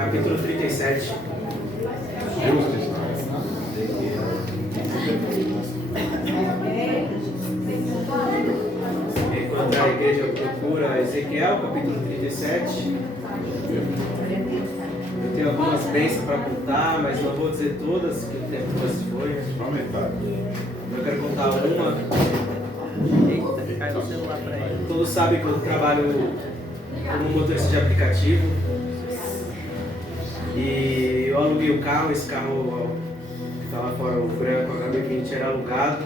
capítulo 37. Enquanto a igreja procura Ezequiel, capítulo 37. Eu tenho algumas bênçãos para contar, mas não vou dizer todas, que o tempo já se foi. Eu quero contar uma. Todos sabem que eu trabalho como motorista de aplicativo. E eu aluguei o carro, esse carro que está lá fora, o branco, acabei que a gente era alugado,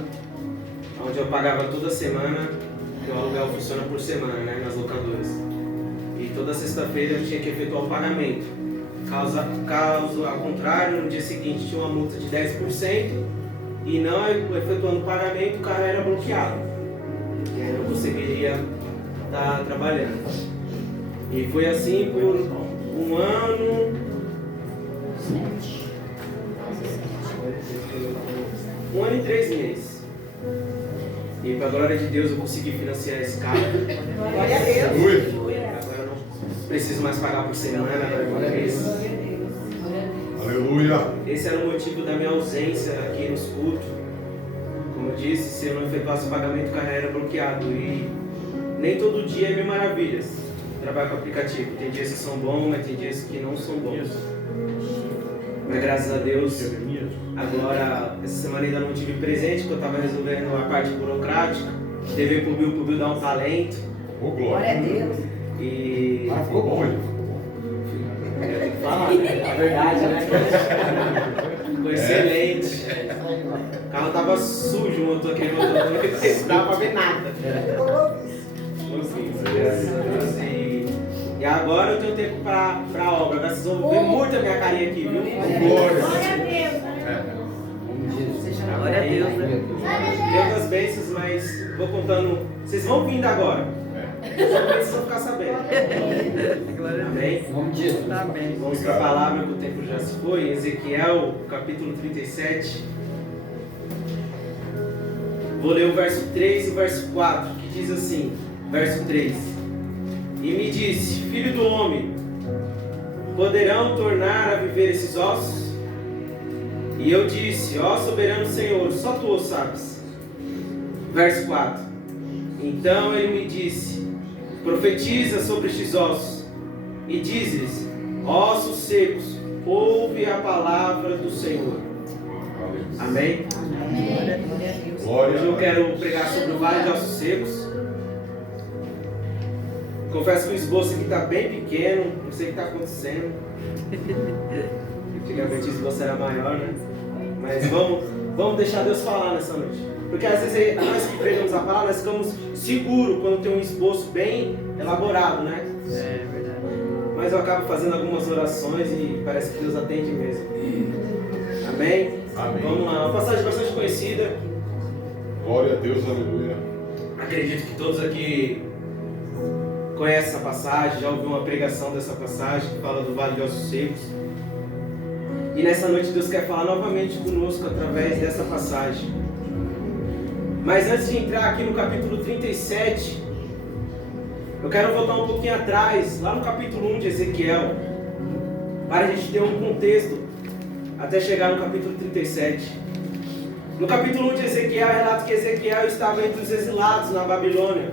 onde eu pagava toda semana, porque o aluguel funciona por semana, né, nas locadoras. E toda sexta-feira eu tinha que efetuar o pagamento. Caso ao contrário, no dia seguinte tinha uma multa de 10%, e não efetuando o pagamento, o carro era bloqueado. E aí eu não conseguiria estar trabalhando. E foi assim por um ano. Um ano e 3 meses. E para a glória de Deus eu consegui financiar esse carro. Glória a Deus. Agora eu não preciso mais pagar por semana, agora é por mês. Aleluia. Esse era o motivo da minha ausência aqui nos cultos. Como eu disse, se eu não efetuasse o pagamento, o carro era bloqueado. E nem todo dia é mil maravilhas trabalhar com aplicativo. Tem dias que são bons, mas tem dias que não são bons. Mas graças a Deus, agora, essa semana ainda não tive presente, porque eu estava resolvendo a parte burocrática. Dever pro Bill dar um talento. Ô, Glória a Deus. E... Ah, ficou bom, ele. Eu tenho que falar, né? A verdade, né? Ficou excelente. O carro tava sujo, o motor aqui, não dava pra ver nada. Graças a Deus. E agora eu tenho tempo pra obra. Vocês vão ver muito a minha carinha aqui, viu? Glória. Glória a Deus, né? Tem outras bênçãos, mas vou contando. Vocês vão vindo agora. Vocês vão ficar sabendo. Amém? Vamos para a palavra, que o tempo já se foi. Ezequiel, capítulo 37. Vou ler o verso 3 e o verso 4, que diz assim, verso 3. E me disse, filho do homem, poderão tornar a viver esses ossos? E eu disse, ó soberano Senhor, só tu o sabes. Verso 4. Então ele me disse, profetiza sobre estes ossos, e diz-lhes, ossos secos, ouve a palavra do Senhor. Amém? Glória. Hoje eu quero pregar sobre o vale de ossos secos. Confesso que o esboço aqui está bem pequeno, não sei o que está acontecendo. Antigamente o esboço era maior, né? Mas vamos deixar Deus falar nessa noite. Porque às vezes nós que pregamos a palavra, nós ficamos seguros quando tem um esboço bem elaborado, né? É verdade. Mas eu acabo fazendo algumas orações e parece que Deus atende mesmo. Amém? Amém. Vamos lá, uma passagem bastante conhecida. Glória a Deus, aleluia. Acredito que todos aqui conhecem essa passagem, já ouviu uma pregação dessa passagem que fala do Vale de Ossos Secos. E nessa noite Deus quer falar novamente conosco através dessa passagem. Mas antes de entrar aqui no capítulo 37, eu quero voltar um pouquinho atrás, lá no capítulo 1 de Ezequiel, para a gente ter um contexto até chegar no capítulo 37. No capítulo 1 de Ezequiel, relata que Ezequiel estava entre os exilados na Babilônia,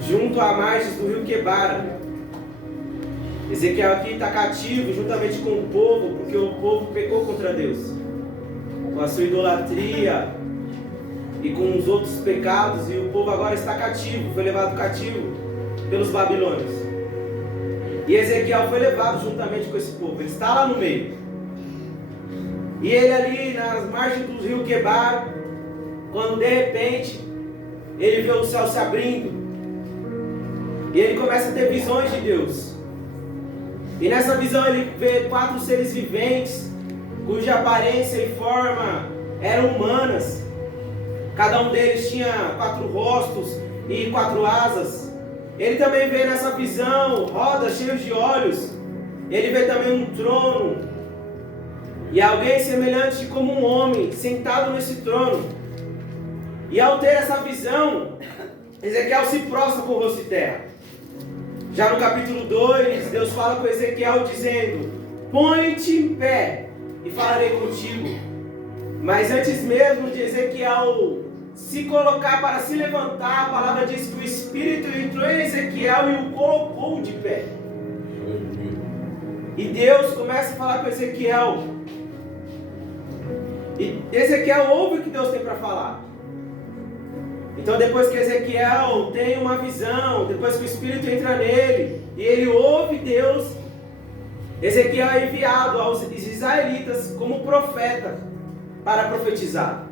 junto à margem do rio Quebara. Ezequiel aqui está cativo juntamente com o povo, porque o povo pecou contra Deus, com a sua idolatria e com os outros pecados, e o povo agora está cativo, foi levado cativo pelos babilônios. E Ezequiel foi levado juntamente com esse povo, ele está lá no meio. E ele ali nas margens do rio Quebar, quando de repente ele vê o céu se abrindo, e ele começa a ter visões de Deus. E nessa visão ele vê 4 seres viventes, cuja aparência e forma eram humanas. Cada um deles tinha 4 rostos e 4 asas. Ele também vê nessa visão rodas cheias de olhos. Ele vê também um trono e alguém semelhante como um homem sentado nesse trono. E ao ter essa visão, Ezequiel se prostra com o rosto em terra. Já no capítulo 2, Deus fala com Ezequiel dizendo: põe-te em pé e falarei contigo. Mas antes mesmo de Ezequiel se colocar para se levantar, a palavra diz que o Espírito entrou em Ezequiel e o colocou de pé. E Deus começa a falar com Ezequiel. E Ezequiel ouve o que Deus tem para falar. Então depois que Ezequiel tem uma visão, depois que o Espírito entra nele, e ele ouve Deus, Ezequiel é enviado aos israelitas como profeta para profetizar.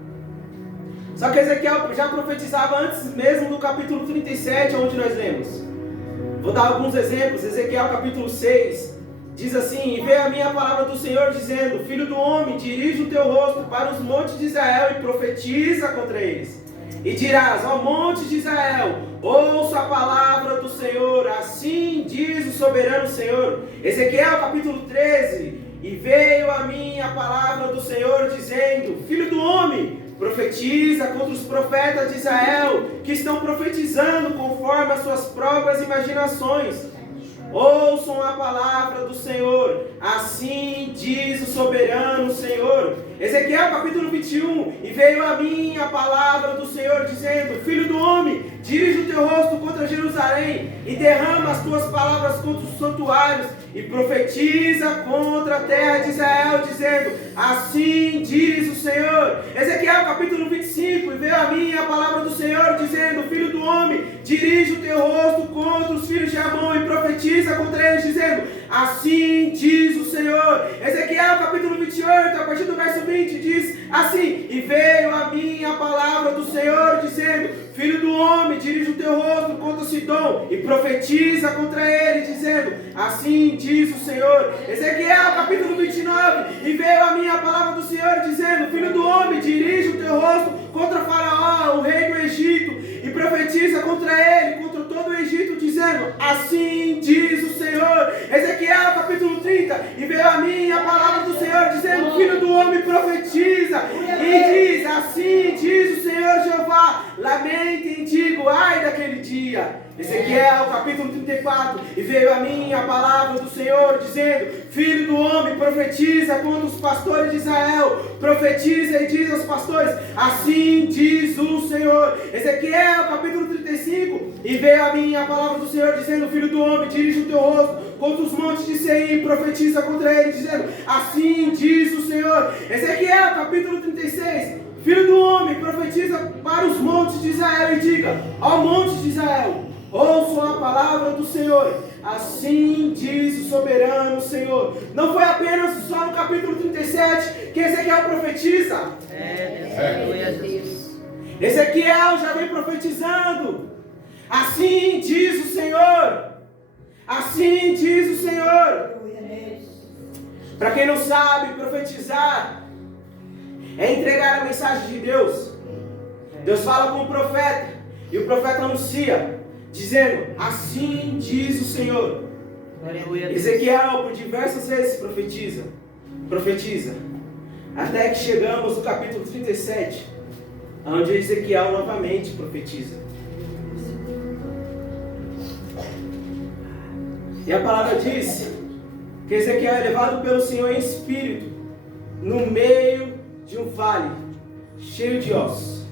Só que Ezequiel já profetizava antes mesmo do capítulo 37, onde nós lemos. Vou dar alguns exemplos. Ezequiel capítulo 6 diz assim: e veio a minha palavra do Senhor dizendo: filho do homem, dirige o teu rosto para os montes de Israel e profetiza contra eles. E dirás: ó monte de Israel, ouça a palavra do Senhor, assim diz o soberano Senhor. Ezequiel capítulo 13: e veio a mim a palavra do Senhor dizendo: filho do homem, profetiza contra os profetas de Israel, que estão profetizando conforme as suas próprias imaginações. Ouçam a palavra do Senhor, assim diz o soberano Senhor. Ezequiel capítulo 21, e veio a mim a palavra do Senhor dizendo: filho do homem, dirige o teu rosto contra Jerusalém, e derrama as tuas palavras contra os santuários, e profetiza contra a terra de Israel, dizendo: assim diz o Senhor. Ezequiel capítulo 25, e veio a mim a palavra do Senhor dizendo: filho do homem, dirige o teu rosto contra os filhos de Amon, e profetiza contra eles, dizendo: assim diz o Senhor. Ezequiel capítulo 28, a partir do verso 20, diz assim: e veio a mim a palavra do Senhor dizendo: filho do homem, dirige o teu rosto contra Sidom, e profetiza contra ele, dizendo: assim diz o Senhor. Ezequiel capítulo 29, e veio a mim a palavra do Senhor dizendo: filho do homem, dirige o teu rosto contra Faraó, o rei do Egito, e profetiza contra ele, contra todo o Egito, dizendo: assim diz o Senhor. Ezequiel capítulo 30, e veio a mim a palavra do Senhor dizendo: filho do homem, profetiza e diz: assim diz o Senhor Jeová, lamentem, digo, ai daquele dia. Ezequiel capítulo 34, e veio a mim a palavra do Senhor dizendo: filho do homem, profetiza contra os pastores de Israel, profetiza e diz aos pastores: assim diz o Senhor. Ezequiel capítulo 35, e veio a mim a palavra do Senhor dizendo: filho do homem, dirige o teu rosto contra os montes de Seir, profetiza contra eles, dizendo: assim diz o Senhor. Ezequiel capítulo 36, filho do homem, profetiza para os montes de Israel e diga: ó montes de Israel, ouçam a palavra do Senhor, assim diz o soberano Senhor. Não foi apenas só no capítulo 37 que Ezequiel profetiza. Ezequiel já vem profetizando: assim diz o Senhor, assim diz o Senhor. Para quem não sabe, profetizar é entregar a mensagem de Deus. Deus fala com o profeta, e o profeta anuncia, dizendo: assim diz o Senhor. Ezequiel por diversas vezes profetiza, até que chegamos no capítulo 37, onde Ezequiel novamente profetiza. E a palavra diz que Ezequiel é levado pelo Senhor em espírito, no meio de um vale cheio de ossos.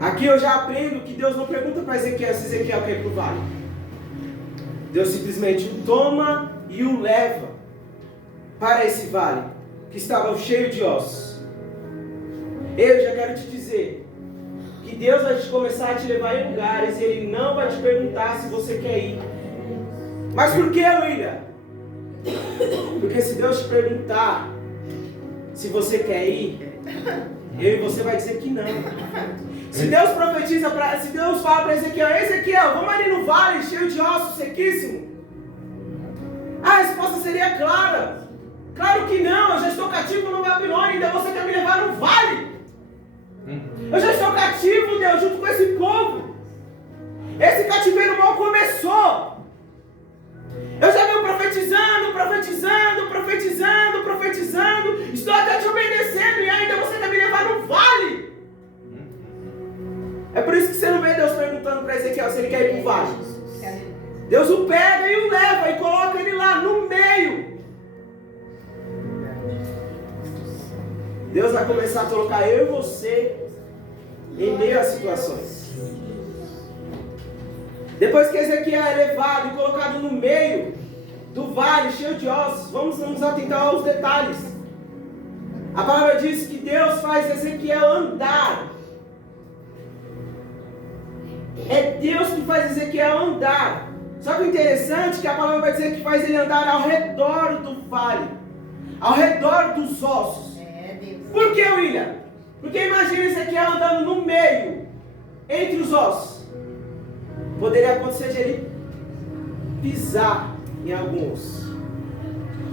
Aqui eu já aprendo que Deus não pergunta para Ezequiel se Ezequiel quer ir para o vale. Deus simplesmente o toma e o leva para esse vale que estava cheio de ossos. Eu já quero te dizer que Deus vai começar a te levar em lugares e Ele não vai te perguntar se você quer ir. Mas por que, William? Porque se Deus te perguntar se você quer ir, eu e você vai dizer que não. Se Deus profetiza, se Deus fala para Ezequiel: Ezequiel, vamos ali no vale cheio de ossos, sequíssimo. A resposta seria clara: claro que não, eu já estou cativo no Babilônia, ainda você quer me levar no vale? Eu já estou cativo, Deus, junto com esse povo. Esse cativeiro mal começou. Eu já venho profetizando, estou até te obedecendo e ainda você quer me levar no vale. É por isso que você não vê Deus perguntando para Ezequiel se ele quer ir para o vale. Deus o pega e o leva e coloca ele lá no meio. Deus vai começar a colocar eu e você em meio às situações. Depois que Ezequiel é levado e colocado no meio do vale cheio de ossos, vamos nos atentar aos detalhes. A palavra diz que Deus faz Ezequiel andar. É Deus que faz Ezequiel andar. Só que o interessante é que a palavra vai dizer que faz ele andar ao redor do vale, ao redor dos ossos. Por que, William? Porque imagina Ezequiel andando no meio, entre os ossos. Poderia acontecer de ele pisar em alguns.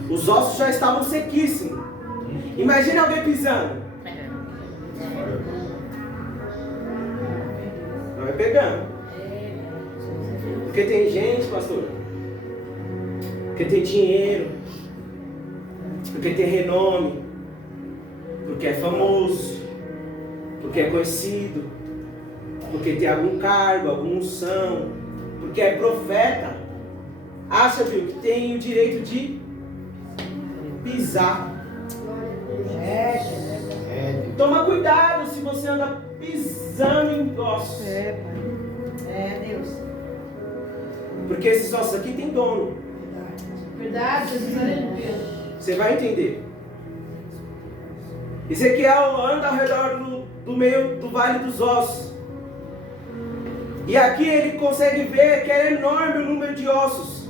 Os ossos já estavam sequíssimos. Imagina alguém pisando. Não é pegando. Porque tem gente, pastor, porque tem dinheiro, porque tem renome, porque é famoso, porque é conhecido, porque tem algum cargo, alguma unção, porque é profeta, acha, viu, que tem o direito de pisar. Toma cuidado se você anda pisando em ossos. Deus. Porque esses ossos aqui tem dono. Verdade, Jesus. Você vai entender. Ezequiel anda ao redor do meio do vale dos ossos. E aqui ele consegue ver que era enorme o número de ossos.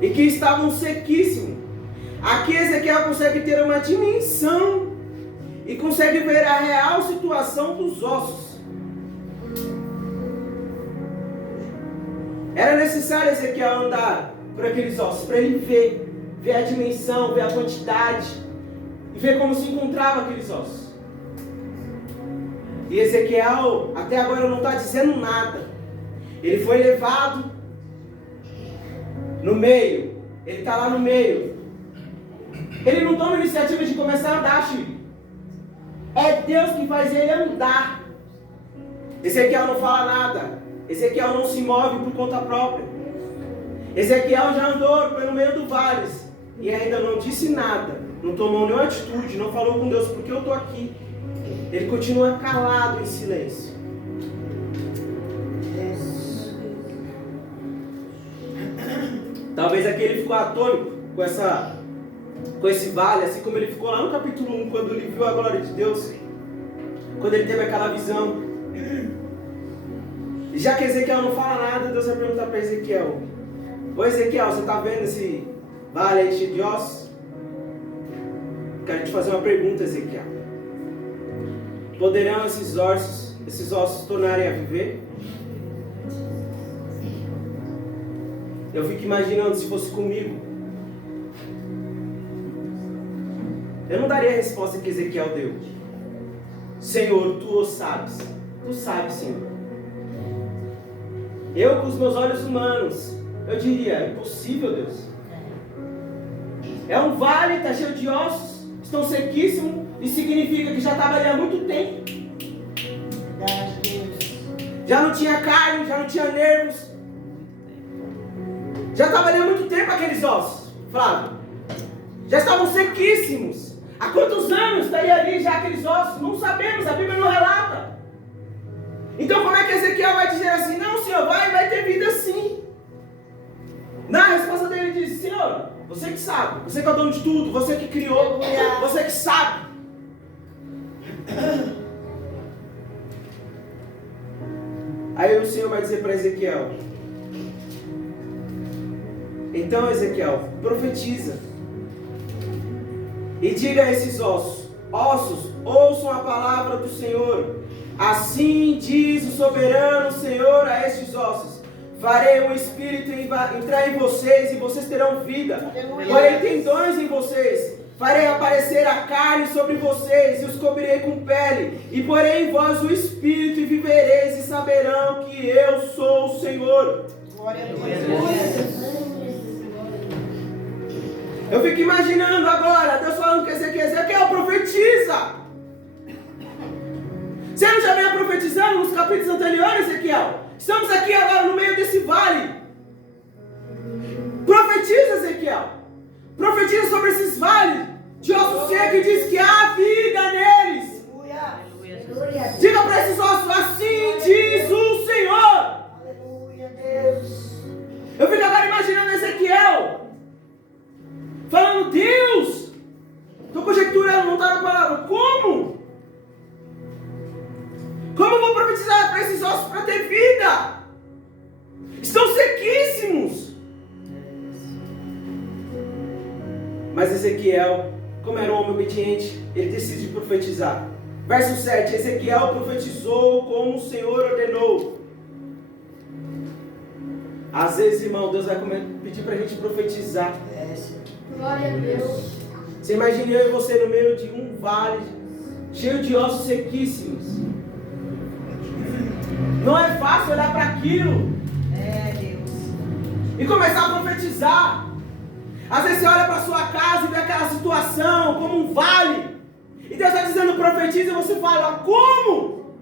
E que estavam sequíssimos. Aqui Ezequiel consegue ter uma dimensão. E consegue ver a real situação dos ossos. Era necessário Ezequiel andar por aqueles ossos. Para ele ver a dimensão, ver a quantidade. E ver como se encontravam aqueles ossos. E Ezequiel até agora não está dizendo nada. Ele foi levado no meio. Ele está lá no meio. Ele não toma iniciativa de começar a andar, Chico. É Deus que faz ele andar. Ezequiel não fala nada. Ezequiel não se move por conta própria. Ezequiel já andou pelo meio do vale e ainda não disse nada. Não tomou nenhuma atitude, não falou com Deus porque eu estou aqui. Ele continua calado em silêncio. Talvez aqui ele ficou atônito com esse vale, assim como ele ficou lá no capítulo 1, quando ele viu a glória de Deus, quando ele teve aquela visão. E já que Ezequiel não fala nada, Deus vai perguntar para Ezequiel: ô Ezequiel, você está vendo esse vale aí cheio de ossos? Quero te fazer uma pergunta, Ezequiel. Poderão esses ossos tornarem a viver? Eu fico imaginando se fosse comigo. Eu não daria a resposta que Ezequiel deu. Senhor, tu o sabes. Tu sabes, Senhor. Eu, com os meus olhos humanos, eu diria: impossível, Deus. É um vale, está cheio de ossos, estão sequíssimos, e significa que já estava ali há muito tempo. Já não tinha carne, já não tinha nervos. Já estava ali há muito tempo aqueles ossos, Flávio. Já estavam sequíssimos. Há quantos anos estaria ali já aqueles ossos? Não sabemos, a Bíblia não relata. Então como é que Ezequiel vai dizer assim: não, Senhor, vai ter vida sim? Na resposta dele ele diz: Senhor, você que sabe, você que é o dono de tudo, você que criou, você que sabe. Aí o Senhor vai dizer para Ezequiel: então Ezequiel, profetiza e diga a esses ossos: ouçam a palavra do Senhor. Assim diz o soberano Senhor a estes ossos: farei um espírito entrar em vocês e vocês terão vida. Porei tendões em vocês. Farei aparecer a carne sobre vocês e os cobrirei com pele. E porei em vós o espírito e vivereis e saberão que eu sou o Senhor. Glória a Deus. Eu fico imaginando agora Deus falando com Ezequiel: profetiza. Você não já vem profetizando nos capítulos anteriores, Ezequiel? Estamos aqui agora no meio desse vale. Ezequiel. Profetiza sobre esses vales de ossos secos e diz que há vida neles. Diga para esses ossos, assim diz o Senhor. Aleluia, Deus. Eu fico agora imaginando Ezequiel falando, Deus, estou conjecturando, não está na palavra, como eu vou profetizar para esses ossos para ter vida? Estão sequíssimos. Mas Ezequiel, como era um homem obediente, ele decide profetizar. Verso 7, Ezequiel profetizou como o Senhor ordenou. Às vezes, irmão, Deus vai pedir para a gente profetizar. Glória a Deus. Você imagina eu e você no meio de um vale cheio de ossos sequíssimos. Não é fácil olhar para aquilo Deus. e começar a profetizar. Às vezes você olha para a sua casa e vê aquela situação como um vale. E Deus está dizendo profetiza e você fala, como?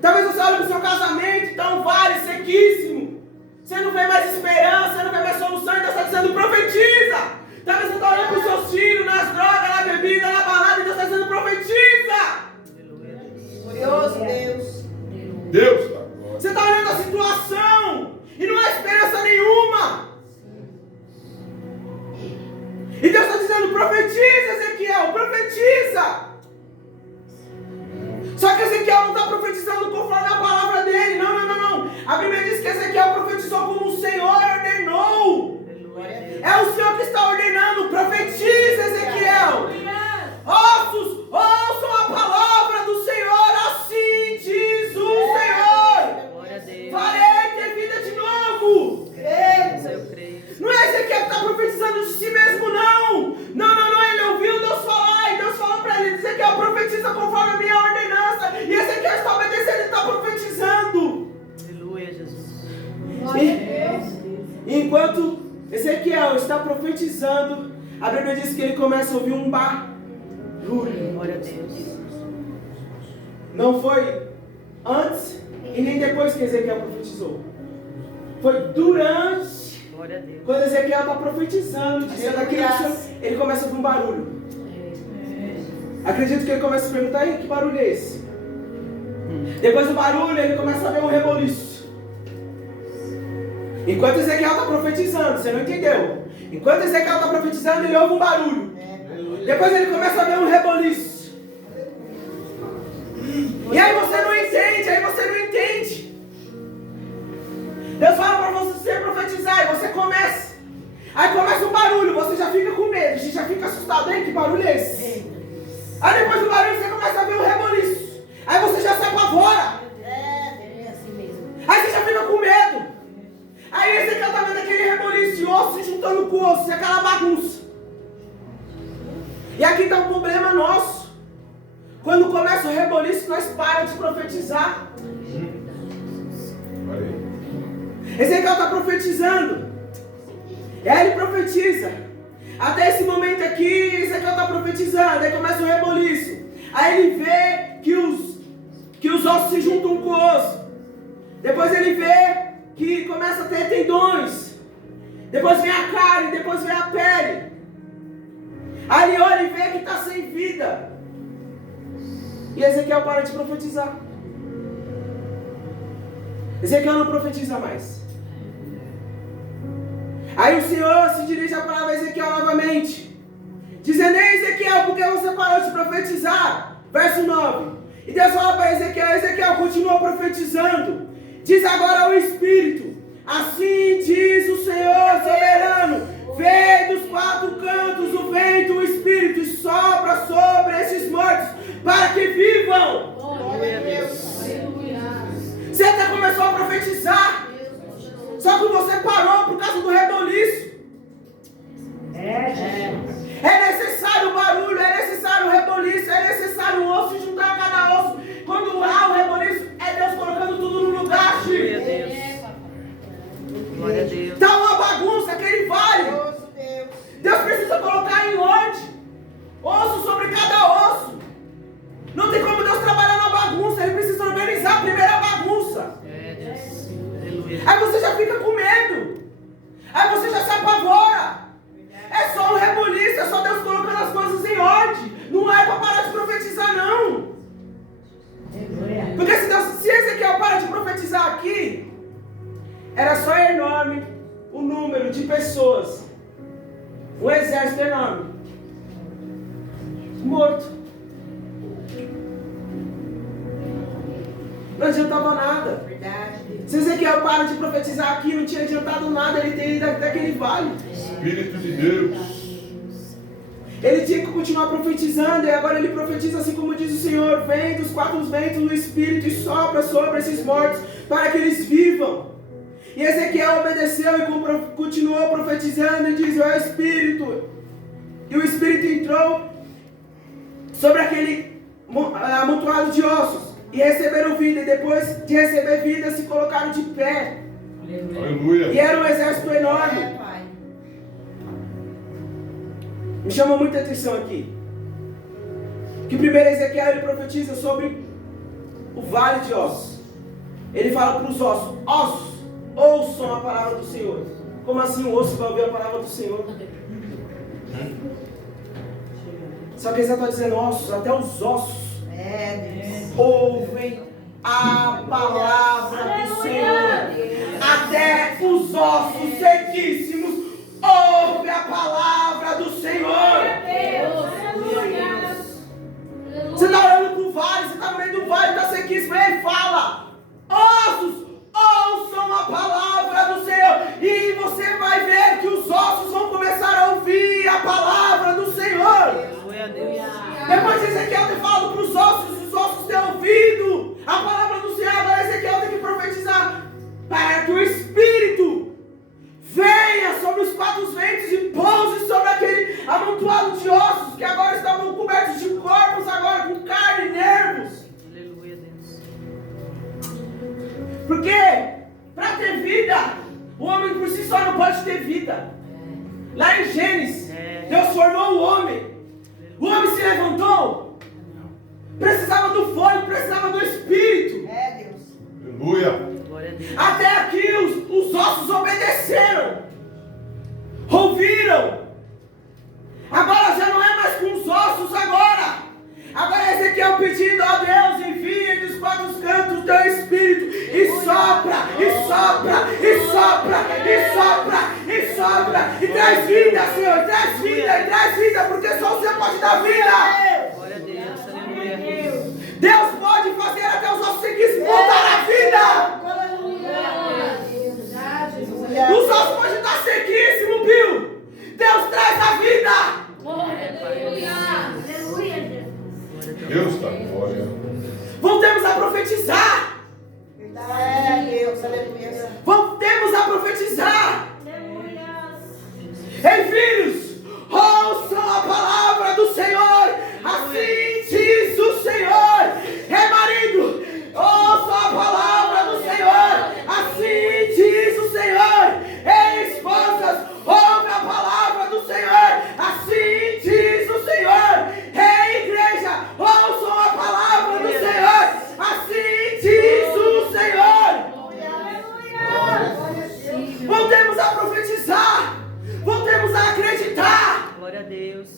Talvez você olhe para o seu casamento, está um vale sequíssimo. Você não vê mais esperança, você não vê mais solução, e Deus está dizendo profetiza. Talvez você está olhando para os seus filhos, nas drogas, na bebida, na balada, e Deus está dizendo profetiza. Glorioso Deus. Deus da glória. Você está olhando a situação e não há esperança nenhuma. E Deus está dizendo, profetiza, Ezequiel, profetiza. Só que Ezequiel não está profetizando conforme a palavra dele. Não. A Bíblia diz que Ezequiel profetizou como o Senhor ordenou. É o Senhor que está ordenando. Profetiza, Ezequiel. Ossos, ouçam a palavra do Senhor. Assim diz o Senhor. Farei ter vida de novo. Não é Ezequiel que está profetizando de si mesmo, não. Não. Ele ouviu Deus falar. E Deus falou para ele, Ezequiel, profetiza conforme a minha ordenança. E Ezequiel está obedecendo, ele está profetizando. Aleluia, Jesus. Enquanto Ezequiel está profetizando, a Bíblia diz que ele começa a ouvir um barulho. Glória a Deus. Não foi antes e nem depois que Ezequiel profetizou. Foi durante. Glória a Deus. Quando Ezequiel está profetizando, dizendo aquilo, ele começa a ouvir um barulho. Acredito que ele começa a se perguntar, que barulho é esse? Depois do barulho, ele começa a ver um reboliço. Enquanto Ezequiel está profetizando, você não entendeu? Enquanto Ezequiel está profetizando, ele ouve um barulho. Depois ele começa a ver um reboliço. E aí você não entende. Deus fala para você profetizar e você começa. Aí começa um barulho, você já fica com medo, você já fica assustado. Aí, que barulho é esse? Aí depois do barulho você começa a ver um reboliço. Aí você já se apavora. É assim mesmo. Aí você já fica com medo. Aí Ezequiel está vendo aquele reboliço de osso se juntando com osso, e aquela bagunça. E aqui está um problema nosso. Quando começa o reboliço, nós paramos de profetizar. Ezequiel está profetizando. E aí ele profetiza. Até esse momento aqui, Ezequiel está profetizando. Aí começa o reboliço. Aí ele vê que os ossos se juntam com o osso. Depois ele vê que começa a ter tendões. Depois vem a carne, depois vem a pele. Aí ele olha e vê que está sem vida. E Ezequiel para de profetizar. Ezequiel não profetiza mais. Aí o Senhor se dirige a palavra a Ezequiel novamente, dizendo, ei Ezequiel, por que você parou de profetizar? Verso 9. E Deus fala para Ezequiel, Ezequiel continua profetizando. Diz agora o Espírito, assim diz o Senhor soberano, vem dos quatro cantos o vento, o Espírito, e sopra sobre esses mortos, para que vivam. Glória a Deus. Você até começou a profetizar, só que você parou por causa do reboliço. É necessário o barulho, é necessário o reboliço, é necessário o osso juntar cada osso. Quando há o reboliço, é Deus colocando tudo no lugar, Chico. Glória a Deus. Está uma bagunça, aquele vale. Deus precisa colocar em ordem, osso sobre cada osso. Não tem como Deus trabalhar na bagunça, Ele precisa organizar a primeira bagunça. Aí você já fica com medo. Aí você já se apavora. enorme o número de pessoas, um exército enorme, morto. Não adiantava nada. Se Ezequiel para de profetizar aqui, não tinha adiantado nada ele ter ido até aquele vale. Espírito de Deus. Ele tinha que continuar profetizando, e agora ele profetiza assim como diz o Senhor: vem dos quatro ventos do Espírito e sopra sobre esses mortos, para que eles vivam. E Ezequiel obedeceu e continuou profetizando e diz: ó Espírito. E o Espírito entrou sobre aquele amontoado de ossos, e receberam vida, e depois de receber vida se colocaram de pé. Aleluia. E era um exército enorme. Me chamou muita atenção aqui que primeiro Ezequiel ele profetiza sobre o vale de ossos. Ele fala para os ossos: ossos, ouçam a palavra do Senhor. Como assim o osso vai ouvir a palavra do Senhor? Só que ele está dizendo ossos, até os ossos ouvem a palavra do Senhor. Até os ossos sequíssimos ouvem a palavra do Senhor. Você está olhando para o vale, você está no meio do vale, está sequíssimo, e ele fala: ossos, ouçam a palavra do Senhor. E você vai ver que os ossos vão começar a ouvir a palavra do Senhor. Depois de Ezequiel ter falado para os ossos têm ouvido a palavra do Senhor. Agora Ezequiel tem que profetizar para que o Espírito venha sobre os quatro ventos e pouse sobre aquele amontoado de ossos que agora estavam cobertos de corpos, agora com carne e nervos. Aleluia, Deus. Porque para ter vida, o homem por si só não pode ter vida. Lá em Gênesis, Deus formou o homem. O homem se levantou, precisava do fôlego, precisava do Espírito. Aleluia. Até aqui os ossos obedeceram, ouviram. Agora já não é mais com os ossos agora. Agora Ezequiel pedindo: ó Deus, envia dos quatro cantos o teu Espírito e sopra, e sopra, e sopra, e sopra, e sopra, e traz vida, Senhor, traz vida, e traz vida, porque só você pode dar vida. Glória a Deus, aleluia. Deus pode fazer até os ossos sequíssimos voltar à vida. Os ossos podem estar sequíssimos, Bill. Deus traz a vida. Deus está glória. Voltemos a profetizar. Voltemos a profetizar. Ei, filhos, ouçam a palavra do Senhor. Assim diz o Senhor. Ei, marido, ouçam a palavra do Senhor. Assim diz o Senhor. Ei, esposas, ouve a palavra do Senhor. Assim diz o Senhor. Ei, igreja, ouçam a palavra do Senhor. Assim diz o Senhor. Voltemos a profetizar. Voltemos a acreditar. Glória a Deus.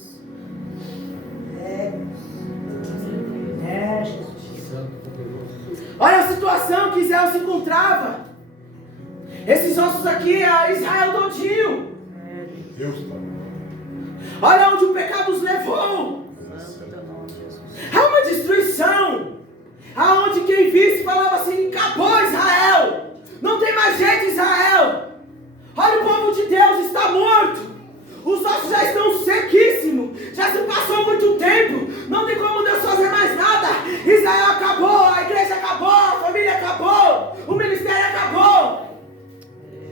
Olha a situação que Israel se encontrava. Esses ossos aqui é Israel todinho. Deus está. Olha onde o pecado os levou. Há uma destruição. Aonde quem visse falava assim: acabou Israel. Não tem mais jeito, Israel. Olha, o povo de Deus está morto. Os ossos já estão sequíssimos. Já se passou muito tempo. Não tem como Deus fazer mais nada. Israel acabou, a igreja acabou, a família acabou, o ministério acabou.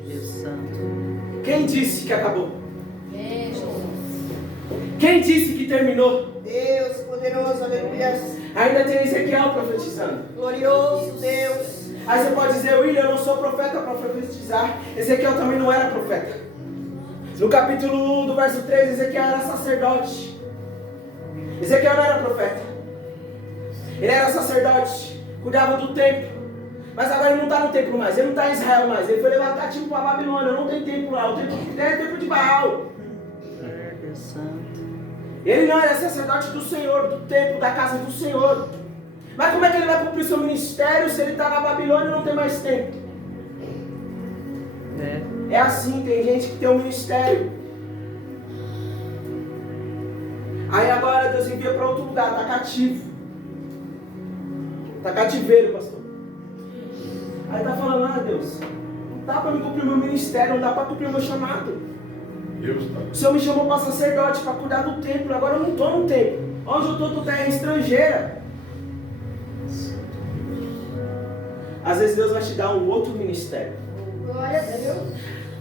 Deus Santo. Quem disse que acabou? Quem disse que terminou? Deus poderoso, aleluia. Ainda tem Ezequiel profetizando. Glorioso Deus. Aí você pode dizer: William, eu não sou profeta para profetizar. Ezequiel também não era profeta. No capítulo 1 do verso 3, Ezequiel era sacerdote. Ezequiel não era profeta. Ele era sacerdote, cuidava do templo. Mas agora ele não está no templo mais, ele não está em Israel mais. Ele foi levado cativo para a Babilônia, não tem templo lá. O templo que tem é o templo de Baal. Deus Santo. Ele não era sacerdote do Senhor, do templo, da casa do Senhor. Mas como é que ele vai cumprir seu ministério se ele está na Babilônia e não tem mais templo? É assim, tem gente que tem um ministério. Aí agora Deus envia para outro lugar, está cativo. Está cativeiro, pastor. Aí está falando, Deus, não dá para me cumprir o meu ministério, não dá para cumprir o meu chamado. O Senhor me chamou para sacerdote, para cuidar do templo, agora eu não estou no templo. Onde eu estou terra estrangeira. Às vezes Deus vai te dar um outro ministério. Glória a Deus.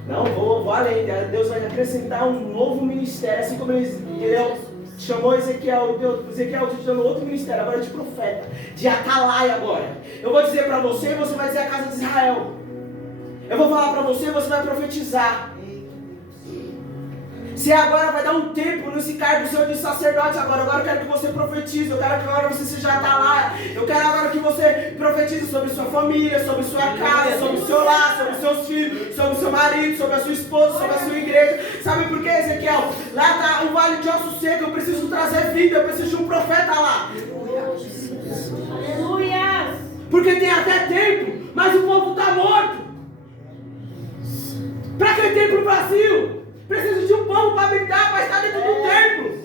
Não, vou além. Deus vai acrescentar um novo ministério. Assim como ele chamou Ezequiel, Ezequiel te chamou outro ministério, agora de profeta, de atalaia agora. Eu vou dizer para você e você vai dizer a casa de Israel. Eu vou falar para você e você vai profetizar. Você agora vai dar um tempo nesse cargo seu de sacerdote agora. Agora eu quero que você profetize. Eu quero que agora você seja atalaia. Eu quero agora que você profetize sobre sua família, sobre sua casa, sobre o seu lar, sobre os seus filhos, sobre o seu marido, sobre a sua esposa, sobre a sua igreja. Sabe por quê, Ezequiel? Lá está um vale de ossos secos. Eu preciso trazer vida. Eu preciso de um profeta lá. Aleluia. Porque tem até templo, mas o povo está morto. Para que templo vazio? Precisa de um povo para habitar, para estar dentro do templo.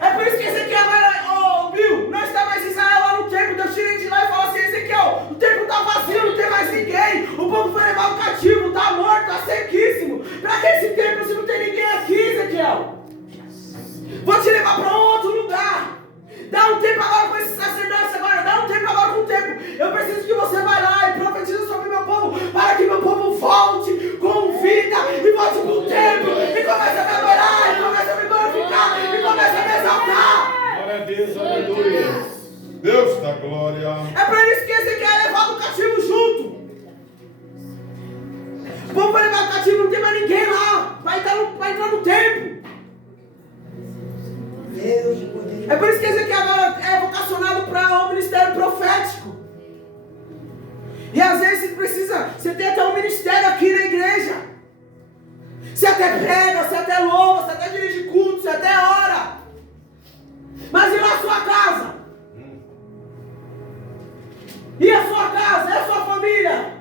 É por isso que Ezequiel vai, Bill, não está mais Israel lá no templo. Deus tira ele de lá e fala assim, Ezequiel, o templo está vazio, não tem mais ninguém. O povo foi levado cativo, está morto, está sequíssimo. Para que esse templo se não tem ninguém aqui, Ezequiel? Vou te levar para um outro lugar. Dá um tempo agora com esse sacerdócio agora, dá um tempo agora com o tempo. Eu preciso que você vá lá e profetize sobre meu povo, para que meu povo volte com vida e volte para o templo e comece a me adorar, e comece a me glorificar, e comece a me exaltar. Glória a Deus, aleluia. Deus da glória. É por isso que Ezequiel é levado cativo junto. O povo foi levado cativo, não tem mais ninguém lá para entrar no templo. É por isso que Ezequiel agora é vocacionado para o ministério profético. E às vezes você tem até um ministério aqui na igreja. Você até prega, você até louva, você até dirige culto, você até ora. Mas e lá a sua casa? E a sua casa? E a sua família?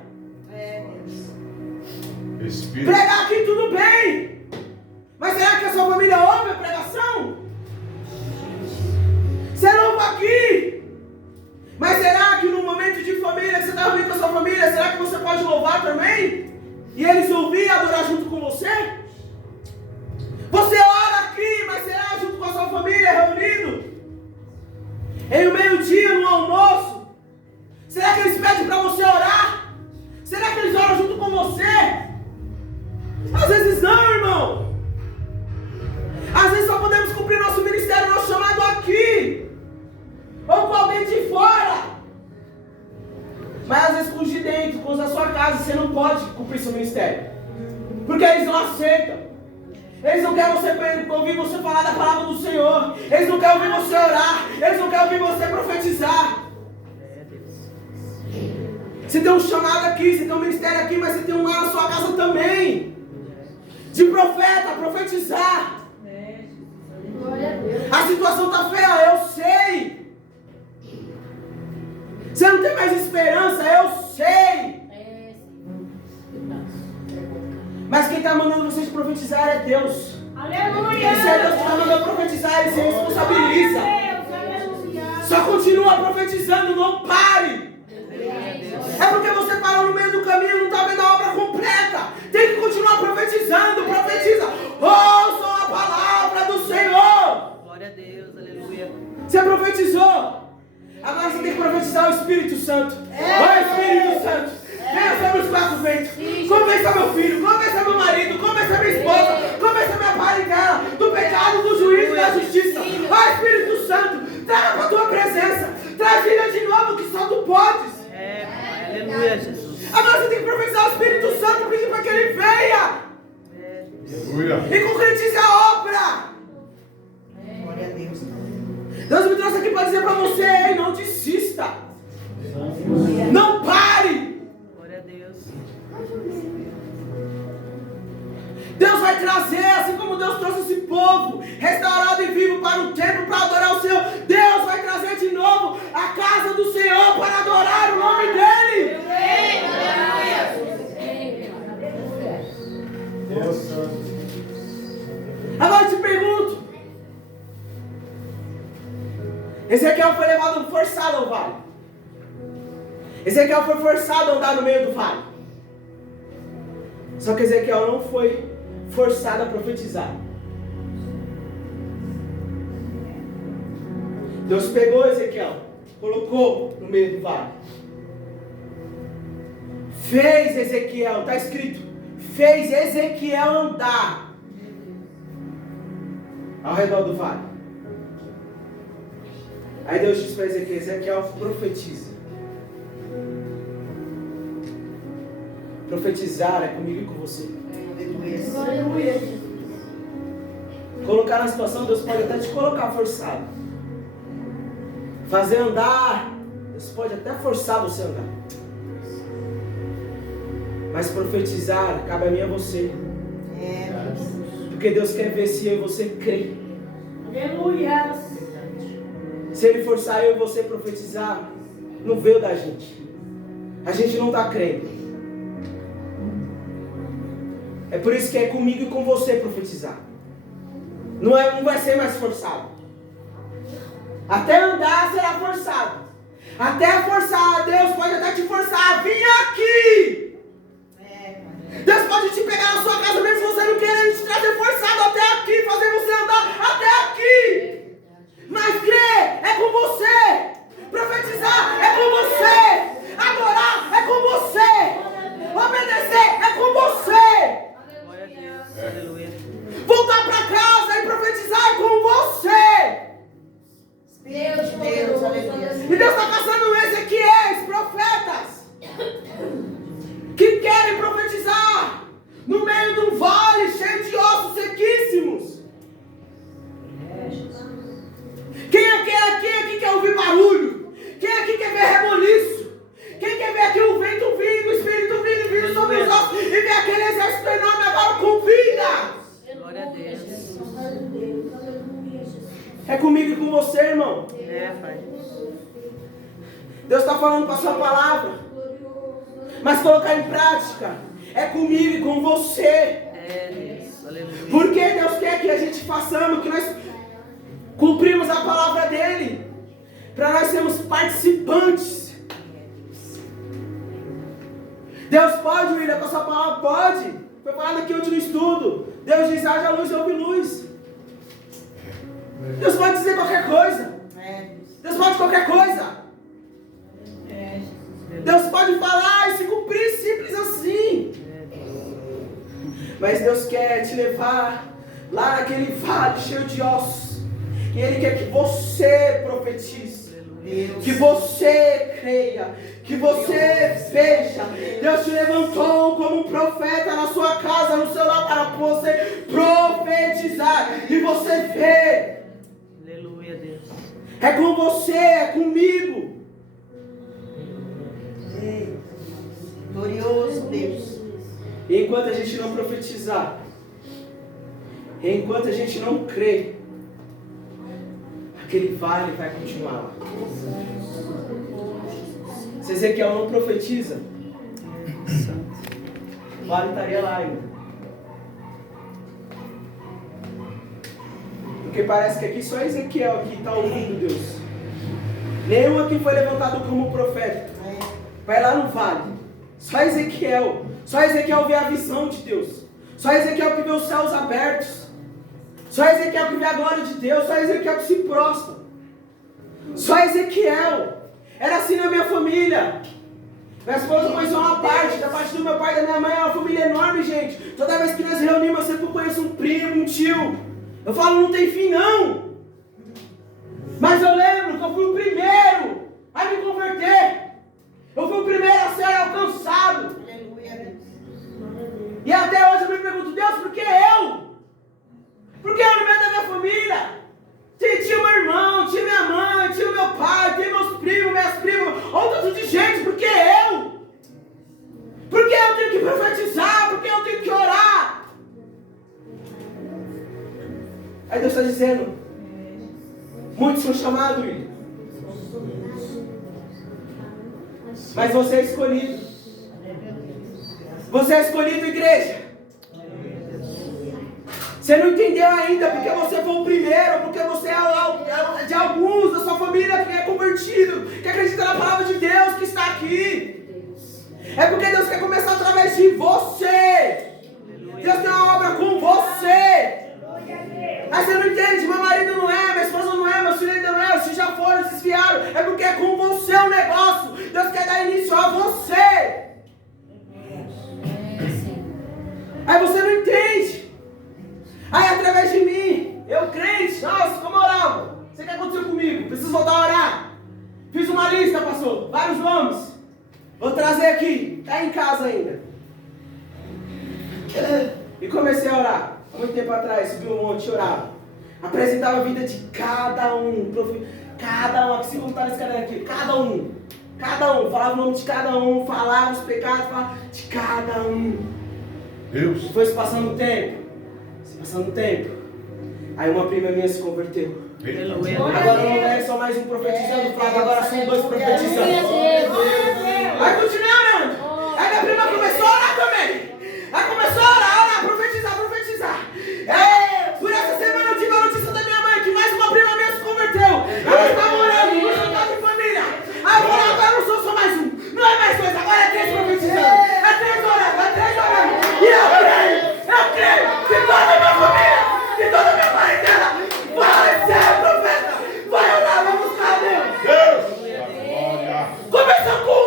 Espírito. Pregar aqui tudo bem. Mas será que a sua família ouve a pregação? Você louva aqui. Mas será que no momento de família, que você está reunindo com a sua família, será que você pode louvar também? E eles ouvir e adorar junto com você? Você ora aqui, mas será junto com a sua família reunido? Em um meio-dia, no almoço? Será que eles pedem para você orar? Será que eles oram junto com você? Às vezes não, irmão. Às vezes só podemos cumprir nosso ministério, nosso chamado aqui. Ou com alguém de fora. Mas às vezes com os de dentro, com os da sua casa, você não pode cumprir seu ministério. Porque eles não aceitam. Eles não querem ouvir você falar da palavra do Senhor. Eles não querem ouvir você orar. Eles não querem ouvir você profetizar. Você tem um chamado aqui, você tem um ministério aqui, mas você tem um lá na sua casa também. De profeta, profetizar. A situação está feia, eu sei. Você não tem mais esperança, eu sei. Mas quem está mandando vocês profetizar é Deus. Aleluia. E se é Deus que está mandando profetizar, Ele se responsabiliza. Só continua profetizando, não pare. É porque você parou no meio do caminho e não está vendo a obra completa. Tem que continuar profetizando, profetiza. Ouçam a palavra do Senhor. Glória a Deus, aleluia. Você profetizou. Agora você tem que profetizar o Espírito Santo. Ô Espírito Santo, venha sobre os quatro ventos. Convença meu filho, convença meu marido, convença minha esposa, convença minha parentela do pecado, do juízo e da justiça. Ó Espírito Santo, traga para a tua presença. Traz vida de novo que só tu podes. Pai, aleluia, Jesus. Agora você tem que profetizar o Espírito Santo, pedir para que ele venha Aleluia. e concretize a obra. Glória a Deus. Deus me trouxe aqui para dizer para você, ei, não desista. Não pare. Glória a Deus. Deus vai trazer, assim como Deus trouxe esse povo restaurado e vivo para o templo para adorar o Senhor. Deus vai trazer de novo a casa do Senhor para adorar o nome dele. Agora eu te pergunto: Ezequiel foi levado forçado ao vale. Ezequiel foi forçado a andar no meio do vale. Só que Ezequiel não foi forçado a profetizar. Deus pegou Ezequiel, colocou no meio do vale. Fez Ezequiel, está escrito, fez Ezequiel andar ao redor do vale. Aí Deus disse para Ezequiel: Ezequiel, profetiza. Profetizar é comigo e com você. Colocar na situação, Deus pode até te colocar forçado. Fazer andar, Deus pode até forçar você a andar. Mas profetizar cabe a mim e a você. Porque Deus quer ver se eu e você crê. Aleluia. Se Ele forçar eu e você a profetizar, não veio da gente. A gente não está crendo. É por isso que é comigo e com você profetizar. Não vai ser mais forçado. Até andar será forçado. Até forçar, Deus pode até te forçar a vir aqui. Deus pode te pegar na sua casa mesmo se você não querer, te trazer forçado até aqui, fazer você andar até aqui. Mas crer é com você. Profetizar é com você. Adorar é com você. Obedecer é com você. Aleluia. Voltar para casa e profetizar é com você. Deus, aleluia. E Deus está caçando Ezequiéis, profetas, que querem profetizar no meio de um vale cheio de ossos sequíssimos. Quem aqui quer ouvir barulho? Quem aqui quer ver reboliço? Quem quer ver aqui o vento vindo, o Espírito vindo sobre os ossos e ver aquele exército enorme agora com vida? Glória a Deus. É comigo e com você, irmão. Pai. Deus está falando com a sua palavra. Mas colocar em prática é comigo e com você. Deus. Aleluia. Porque Deus quer que a gente façamos, que nós cumprimos a palavra dEle. Para nós sermos participantes. Deus pode, William, com a sua palavra? Pode. Foi falado aqui ontem no estudo. Deus diz: haja luz e houve luz. Deus pode dizer qualquer coisa. Deus pode qualquer coisa. Deus pode falar e se cumprir, simples assim. Mas Deus quer te levar lá naquele vale cheio de ossos. E Ele quer que você profetize. Que você creia. Que você veja. Deus te levantou como um profeta na sua casa, no seu lar, para você profetizar. E você vê. Aleluia, Deus. É com você, é comigo. Glorioso Deus. E enquanto a gente não profetizar, enquanto a gente não crer, aquele vale vai continuar lá. Se Ezequiel não profetiza, o vale estaria lá ainda. Porque parece que aqui só Ezequiel aqui está ouvindo Deus. Nenhum aqui foi levantado como profeta. Vai lá no vale. Só Ezequiel vê a visão de Deus. Só Ezequiel que vê os céus abertos. Só Ezequiel que vê a glória de Deus. Só Ezequiel que se prostra. Só Ezequiel. Era assim na minha família. Minha esposa conheceu uma parte. Da parte do meu pai e da minha mãe é uma família enorme, gente. Toda vez que nós reunimos, eu sempre conheço um primo, um tio. Eu falo, não tem fim não. Mas eu lembro que eu fui o primeiro a me converter. Eu fui o primeiro a ser alcançado. E até hoje eu me pergunto: Deus, por que eu? Por que eu no meio da minha família? Tinha meu irmão, tinha minha mãe, tinha meu pai, tinha meus primos, minhas primas, um tanto de gente, por que eu? Por que eu tenho que profetizar? Por que eu tenho que orar? Aí Deus está dizendo: muitos são chamados, William, mas você é escolhido. Você é escolhido, igreja. Você não entendeu ainda porque você foi o primeiro, porque você é de alguns da sua família que é convertido, que acredita na palavra de Deus que está aqui. É porque Deus quer começar através de você. Deus tem uma obra com você. Aí você não entende, meu marido não é, minha esposa não é, meu filho ainda não é, os filhos já foram, se desviaram. É porque é com você o negócio. Deus quer dar início a você. Aí você não entende. Aí através de mim, eu crente, nossa, como orava? Você quer acontecer comigo? Preciso voltar a orar. Fiz uma lista, pastor, vários nomes. Vou trazer aqui, tá em casa ainda. E comecei a orar. Há muito tempo atrás, subi um monte, orava. Apresentava a vida de cada um. Cada um, assim como está nesse caderno aqui. Cada um. Falava o nome de cada um. Falava os pecados, falava de cada um. Deus. Foi se passando o tempo. Aí uma prima minha se converteu. Aleluia. Agora não é só mais um profetizando, Flávio. Agora são 2 profetizando. Aí continuei orando. Aí minha prima começou a orar também. Aí começou a orar, profetizar. Por essa semana eu tive a notícia da minha mãe que mais uma prima minha se converteu. Ela estava orando no jantar de família. Aí eu falei, agora não sou só mais um. Não é mais 2, agora é 3 profetizando. É 3 orando. E eu creio que toda a minha família, que toda a minha parentela vai ser profeta. Vai orar, vai buscar a Deus. Começou com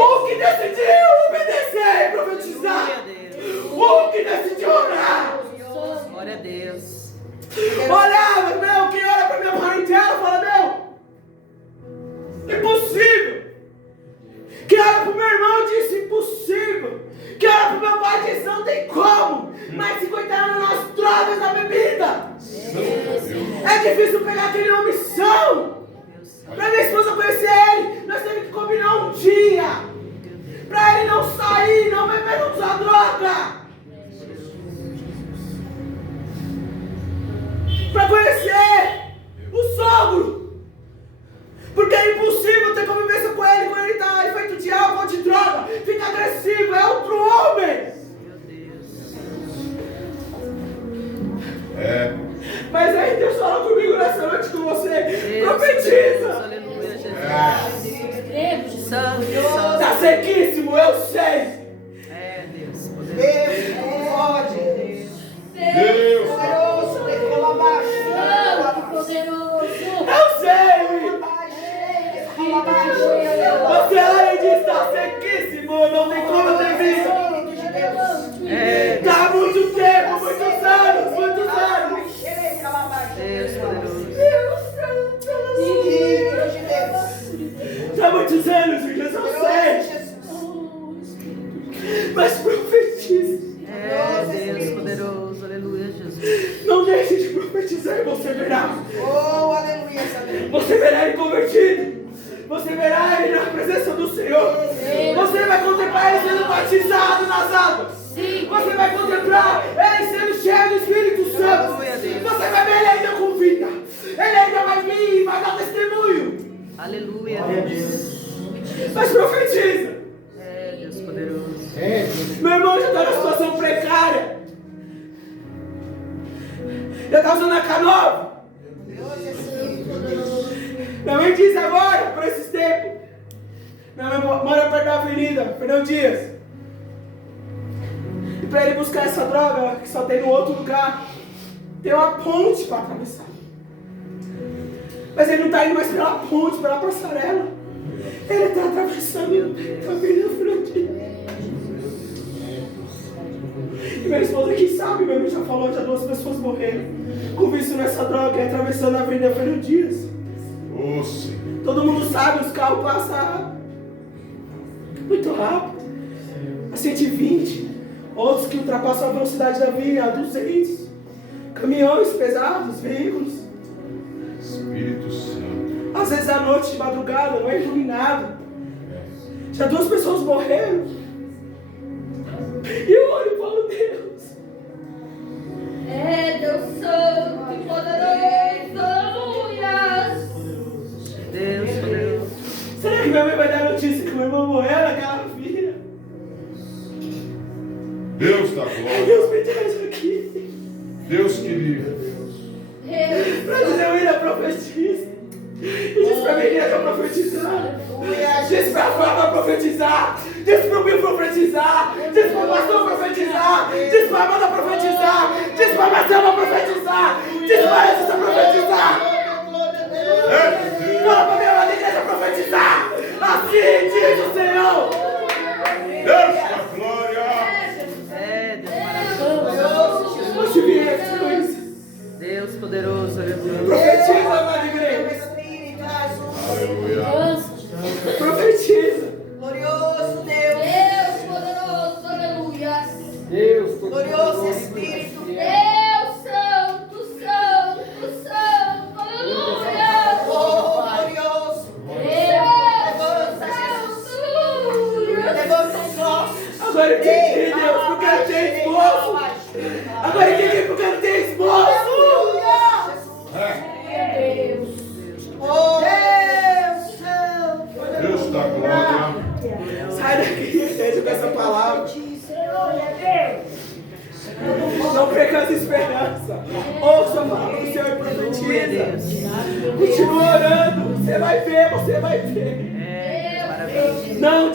um que decidiu obedecer e profetizar. Um que decidiu orar. Glória a Deus. Olhava, quem olha para minha parentela fala, impossível. Quem olha para o meu irmão disse, impossível. Quem olha para o meu pai disse, não tem como. Mais 50 anos nas drogas da bebida. É difícil pegar aquele homem são. Para minha esposa conhecer ele, nós temos que combinar um dia. Para ele não sair, não beber, não usar droga. Para conhecer o sogro. Porque é impossível ter convivência com ele quando ele está efeito de álcool ou de droga. Fica agressivo, é outro homem. Meu Deus. Mas aí Deus falou comigo nessa noite com você. Deus, Profetiza. Aleluia, Jesus. Santo. Está sequíssimo, eu sei. É, Deus. Deus. Eu sei. Você olha e diz, está sequíssimo, não tem como eu ter visto. É, Está há muito tempo, muitos anos. Deus poderoso. Está há muitos anos, Jesus, eu sei. Mas profetiza. É, Deus poderoso. Aleluia, Jesus. Não deixe de profetizar e você verá. Aleluia. Você verá ele convertido. Você verá ele na presença do Senhor. Você vai contemplar ele sendo batizado nas águas. Você vai contemplar ele sendo cheio do Espírito Santo. Você vai ver ele ainda com vida. Ele ainda vai vir e vai dar testemunho. Aleluia, Deus. Mas profetiza. É, Deus poderoso. Meu irmão já está numa situação precária. Já está usando a canoa. Minha mãe diz agora, por esses tempos. Minha mãe mora perto da avenida, Fernão Dias. E para ele buscar essa droga, que só tem no outro lugar, tem uma ponte para atravessar. Mas ele não está indo mais pela ponte, pela passarela. Ele está atravessando a avenida Fernão Dias. E minha esposa aqui sabe, minha mãe já falou, já 2 pessoas morreram com vício nessa droga, atravessando a avenida Fernão Dias. Todo mundo sabe, os carros passam muito rápido, a 120, outros que ultrapassam a velocidade da via a 200, caminhões pesados, veículos. Espírito Santo. Às vezes à noite, de madrugada, não é iluminado. Já 2 pessoas morreram. E eu olho e falo, Deus. É Deus Santo e poderoso. Aleluia. Deus poderoso. Será que minha mãe vai dar notícia que meu irmão morreu naquela filha? Deus da glória. Deus me traz aqui. Deus querido. Pra dizer, William, profetiza. E diz pra menina que eu profetizar. Diz pra Fábio profetizar. Diz pro Bill profetizar. Diz pro pastor profetizar. Diz pra Amanda profetizar. Diz pra Marcela profetizar. Diz pra Letícia profetizar. Fala pra minha amada igreja profetizar. Assim diz o Senhor. Deus da glória. É, Deus maravilhoso. Hoje vier, Luiz. Deus poderoso, aleluia. Profetiza, amada igreja. Aleluia. Profetiza. Glorioso Deus. Deus poderoso, aleluia. Deus, Glorioso Espírito. Deus santo, santo, santo, aleluia. Oh, glorioso. Deus santo, aleluia. Levanta os nossos. agora eu entendi, Deus, porque eu tenho esposo. Agora eu entendi porque eu não tenho esposo. Oh, Deus, Deus. Deus da glória. Sai daqui, igreja, com essa palavra. Não perca as esperanças. Ouça a palavra do Senhor e profetiza. Continua orando. Você vai ver, você vai ver. É, Deus maravilhoso. Não